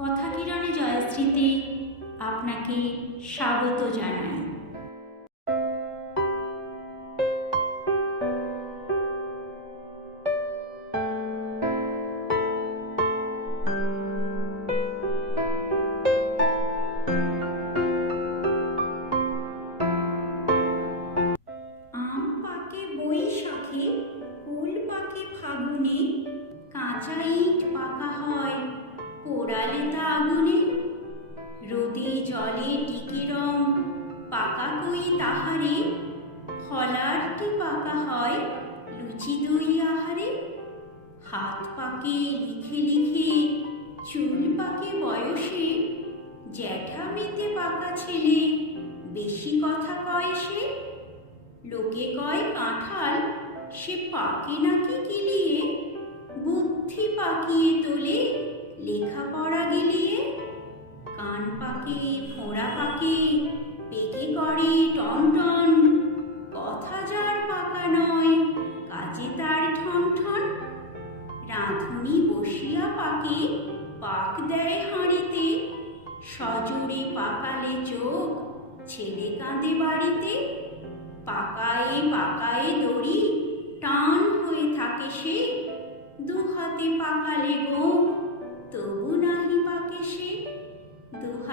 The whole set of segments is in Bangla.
কথা কিরণে জয়শ্রীতে আপনাকে স্বাগত জানাই। বৈশাখে পাকে ফাগুনে কাঁচা ইট পাকা হয় পোড়ালে তা আগুনে, রোদে জলে টিকে রং, পাকা কই তাহারে ফলারটি পাকা হয় লুচি দই আহারে? হাত পাকে লিখে লিখে, চুল পাকে বয়সে জ্যাঠামিতে পাকা ছেলে, বেশি কথা কয় সে? লোকে কয় কাঁঠাল, সে পাকে নাকি গিলিয়ে? বুদ্ধি পাকিয়ে তোলে ফোঁড়া পাকে করে টন কথা যার পাকা নয়, কাজে তার ঠন ঠন। রাঁধুনি বসিয়া পাকে, পাক দেয় হাঁড়িতে। সজোরে পাকালে চোখ, ছেলে কাঁদে বাড়িতে। পাকায়ে পাকায়ে দড়ি, টান হয়ে থাকে সে। দু হাতে পাকালে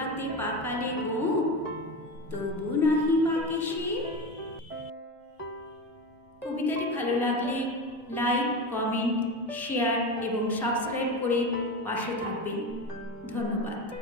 হাতে পাকালে গো, তবু নাহি পাকে সে। কবিতাটি ভালো লাগলে লাইক, কমেন্ট, শেয়ার এবং সাবস্ক্রাইব করে পাশে থাকবেন। ধন্যবাদ।